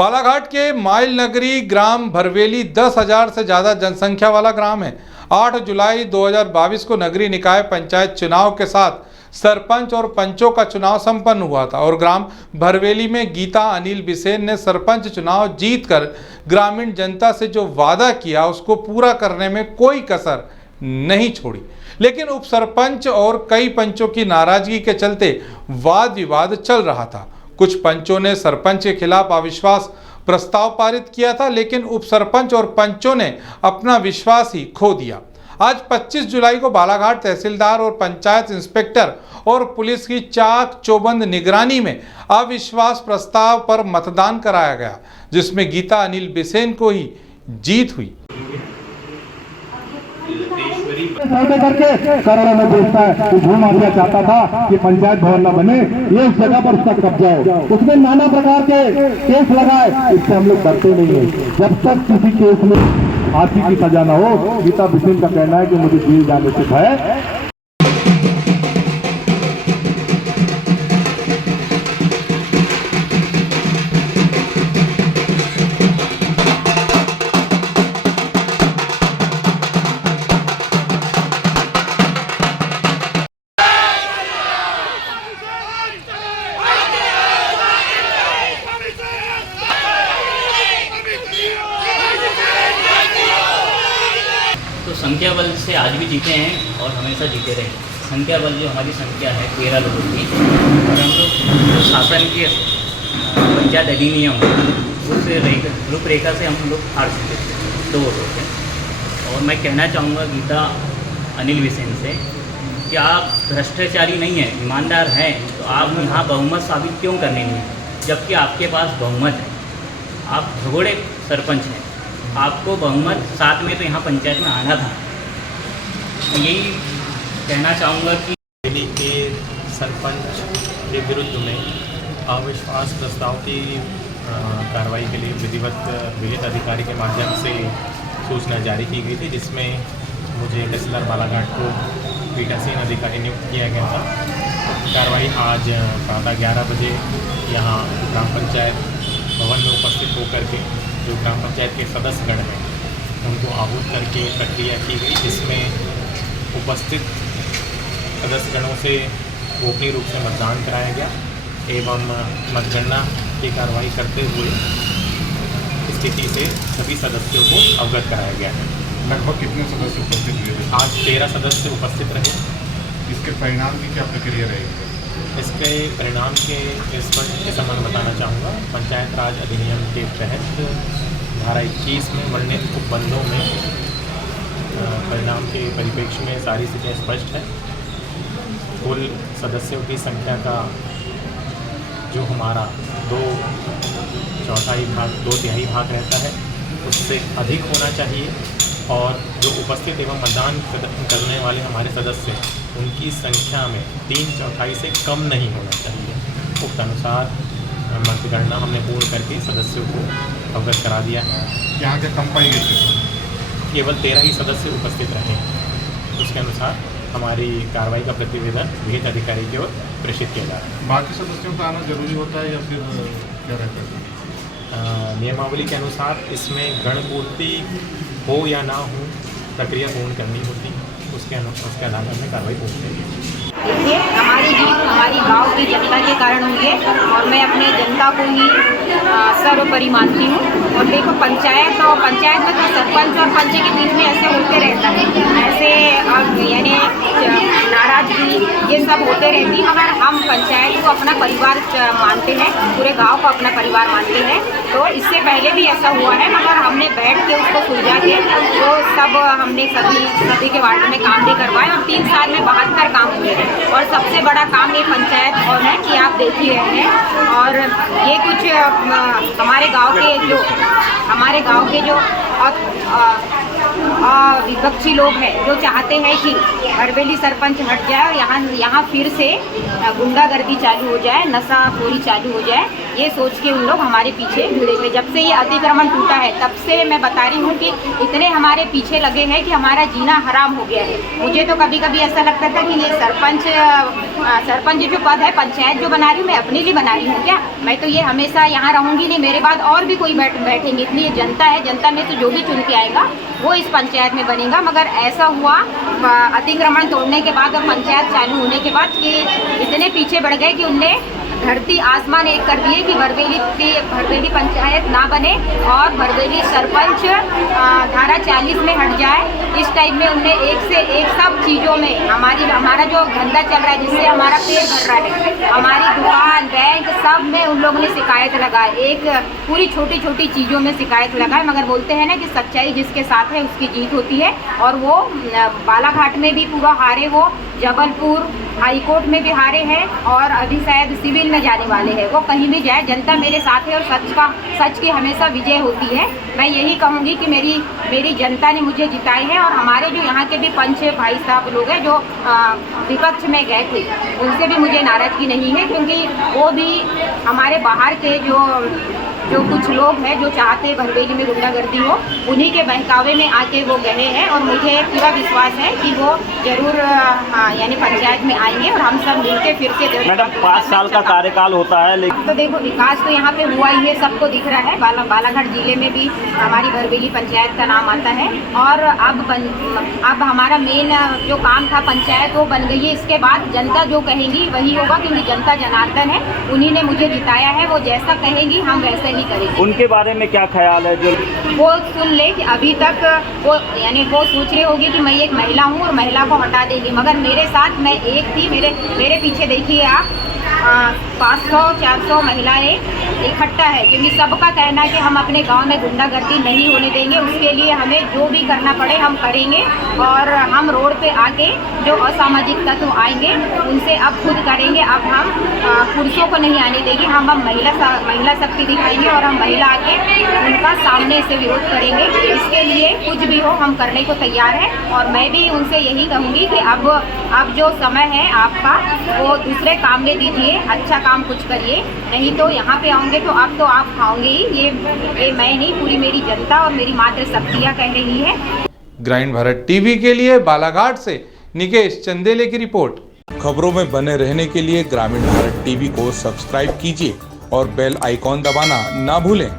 बालाघाट के माइल नगरी ग्राम भरवेली 10,000 से ज़्यादा जनसंख्या वाला ग्राम है। 8 जुलाई 2022 को नगरीय निकाय पंचायत चुनाव के साथ सरपंच और पंचों का चुनाव संपन्न हुआ था और ग्राम भरवेली में गीता अनिल बिसेन ने सरपंच चुनाव जीतकर ग्रामीण जनता से जो वादा किया उसको पूरा करने में कोई कसर नहीं छोड़ी। लेकिन उप सरपंच और कई पंचों की नाराजगी के चलते वाद विवाद चल रहा था। कुछ पंचों ने सरपंच के खिलाफ अविश्वास प्रस्ताव पारित किया था, लेकिन उप सरपंच और पंचों ने अपना विश्वास ही खो दिया। आज 25 जुलाई को बालाघाट तहसीलदार और पंचायत इंस्पेक्टर और पुलिस की चाक चौबंद निगरानी में अविश्वास प्रस्ताव पर मतदान कराया गया, जिसमें गीता अनिल बिसेन को ही जीत हुई। करके करोड़ों में बेचता है। भू माफिया चाहता था कि पंचायत भवन न बने, ये उस जगह पर उसका कब्जा हो, उसमें नाना प्रकार के केस लगाए। इससे हम लोग डरते नहीं है। जब तक किसी केस में फांसी की सजा न हो, गीता बिसेन का कहना है कि मुझे जेल जाने से भय। तो संख्या बल से आज भी जीते हैं और हमेशा जीते रहे। संख्या बल जो हमारी संख्या है 13 लोगों की, और हम लोग जो शासन के पंचायत अधिनियम उस रूपरेखा से हम लोग हार चुके थे 2 वोटों से। और मैं कहना चाहूँगा गीता अनिल बिसेन से कि आप भ्रष्टाचारी नहीं हैं, ईमानदार हैं, तो आप यहाँ बहुमत साबित क्यों करने नहीं है, जबकि आपके पास बहुमत है। आप भगोड़े सरपंच हैं, आपको बहुमत साथ में तो यहाँ पंचायत में आना था। यही कहना चाहूँगा कि दिल्ली के सरपंच के विरुद्ध में अविश्वास प्रस्ताव की कार्रवाई के लिए विधिवत विहित अधिकारी के माध्यम से सूचना जारी की गई थी, जिसमें मुझे तहसीलदार बालाघाट को पीठासीन अधिकारी नियुक्त किया गया था। कार्रवाई आज प्रातः 11 बजे यहाँ ग्राम पंचायत भवन में उपस्थित होकर के जो ग्राम पंचायत के सदस्यगण हैं उनको आहूत करके प्रक्रिया की गई, जिसमें उपस्थित सदस्यगणों से गोपनीय रूप से मतदान कराया गया एवं मतगणना की कार्रवाई करते हुए स्थिति से सभी सदस्यों को अवगत कराया गया है। लगभग कितने सदस्य उपस्थित हुए? आज 13 सदस्य उपस्थित रहे। इसके परिणाम की क्या प्रक्रिया रहेगी? इसके परिणाम के संबंध बताना चाहूँगा। पंचायत राज अधिनियम के तहत धारा 21 में वर्णित उपबंधों में परिणाम के परिप्रेक्ष्य में सारी स्थितियाँ स्पष्ट है। कुल सदस्यों की संख्या का जो हमारा 2 तिहाई भाग रहता है उससे अधिक होना चाहिए, और जो उपस्थित एवं मतदान करने वाले हमारे सदस्य उनकी संख्या में 3/4 से कम नहीं होना चाहिए। उक्त अनुसार मतगणना हमने पूर्ण करके सदस्यों को अवगत करा दिया है। यहाँ के कम पाई गई? केवल 13 ही सदस्य उपस्थित रहे। उसके अनुसार हमारी कार्रवाई का प्रतिवेदन विहित अधिकारी की ओर प्रेषित किया जा रहा है। बाकी सदस्यों का आना जरूरी होता है या फिर क्या रहता है? नियमावली के अनुसार इसमें गणपूर्ति हो या ना हो प्रक्रिया पूर्ण करनी होती, उसके आधार पर हमें कार्रवाई पूर्ण करेगी। देखिए, हमारी जीत हमारी गांव की जनता के कारण हुई है और मैं अपने जनता को ही सर्वोपरि मानती हूँ। और देखो, पंचायत में तो सरपंच और पंच के बीच में ऐसे होते रहता है, ऐसे यानी नाराजगी ये सब होते रहती, मगर हम पंचायत को अपना परिवार मानते हैं, पूरे गांव को अपना परिवार मानते हैं। तो इससे पहले भी ऐसा हुआ है, मगर हमने बैठ के उसको सुलझा के तो सब हमने सभी के वार्ड में काम भी करवाए और 3 साल में 72 काम हुए हैं। और सबसे बड़ा काम ये पंचायत भवन है कि आप देख ही रहे हैं। और ये कुछ हमारे गांव के जो विपक्षी लोग हैं जो चाहते हैं कि भरवेली सरपंच हट जाए और यहाँ फिर से गुंडागर्दी चालू हो जाए, नशाखोरी चालू हो जाए, ये सोच के उन लोग हमारे पीछे भिड़े थे। जब से ये अतिक्रमण टूटा है तब से मैं बता रही हूँ कि इतने हमारे पीछे लगे हैं कि हमारा जीना हराम हो गया है। मुझे तो कभी कभी ऐसा लगता था कि ये सरपंच जो पद है, पंचायत जो बना रही हूँ, मैं अपने लिए बना रही हूँ क्या? मैं तो ये हमेशा यहाँ रहूँगी नहीं, मेरे बाद और भी कोई बैठेंगे। इसलिए जनता है, जनता में तो जो भी चुन के आएगा वो इस पंचायत में बनेगा। मगर ऐसा हुआ अतिक्रमण तोड़ने के बाद और पंचायत चालू होने के बाद कि इतने पीछे बढ़ गए कि उनने धरती आसमान एक कर दिए कि भरवेली पंचायत ना बने और भरवेली सरपंच धारा 40 में हट जाए। इस टाइप में उनने एक से एक सब चीज़ों में हमारा जो धंधा चल रहा है, जिससे हमारा पेट भर रहा है, हमारी दुकान, बैंक, सब में उन लोगों ने शिकायत लगाए। एक पूरी छोटी छोटी चीज़ों में शिकायत लगाए। मगर बोलते हैं ना कि सच्चाई जिसके साथ है उसकी जीत होती है। और वो बालाघाट में भी पूरा हारे, वो जबलपुर हाई कोर्ट में भी हारे हैं और अभी शायद सिविल में जाने वाले हैं। वो कहीं भी जाए, जनता मेरे साथ है और सच की हमेशा विजय होती है। मैं यही कहूँगी कि मेरी जनता ने मुझे जिताई है। और हमारे जो यहाँ के भी पंच भाई साहब लोग हैं जो विपक्ष में गए थे, उनसे भी मुझे नाराज़गी नहीं है, क्योंकि वो भी हमारे बाहर के जो कुछ लोग हैं जो चाहते भरवेली में गुंडागर्दी हो, उन्हीं के बहकावे में आके वो गए हैं। और मुझे पूरा विश्वास है कि वो जरूर यानी पंचायत में आएंगे और हम सब मिलके फिर से मैडम 5 साल का कार्यकाल होता है, लेकिन तो देखो विकास तो यहाँ पे हुआ ही है, सबको दिख रहा है। बालाघाट जिले में भी हमारी भरवेली पंचायत का नाम आता है। और अब हमारा मेन जो काम था पंचायत वो बन गई है। इसके बाद जनता जो कहेंगी वही होगा, क्योंकि जनता जनार्दन है, उन्हीं ने मुझे जिताया है। वो जैसा कहेंगी हम वैसे ही करेंगे। उनके बारे में क्या ख्याल है? जो वो सुन ले कि अभी तक वो सोच रही होगी कि मैं एक महिला हूँ और महिला को हटा देगी, मगर मेरे साथ मैं एक थी। मेरे पीछे देखिए आप 500-400 महिलाएं इकट्ठा है, क्योंकि सबका कहना है कि हम अपने गांव में गुंडागर्दी नहीं होने देंगे। उसके लिए हमें जो भी करना पड़े हम करेंगे। और हम रोड पे आके जो असामाजिक तत्व आएंगे उनसे अब खुद करेंगे। अब हम पुरुषों को नहीं आने देंगे, हम महिला शक्ति दिखाएंगे और हम महिला आके उनका सामने से विरोध करेंगे। इसके लिए कुछ भी हो हम करने को तैयार हैं। और मैं भी उनसे यही कहूँगी कि अब जो समय है आपका वो दूसरे काम में दीजिए, अच्छा काम कुछ करिए, नहीं तो यहाँ पे आओगे तो अब तो आप खाओगे ही। ये मैं नहीं, पूरी मेरी जनता और मेरी मातृ शक्तियाँ कह रही है। ग्रामीण भारत टीवी के लिए बालाघाट से निकेश चंदेले की रिपोर्ट। खबरों में बने रहने के लिए ग्रामीण भारत टीवी को सब्सक्राइब कीजिए और बेल आइकॉन दबाना ना भूलें।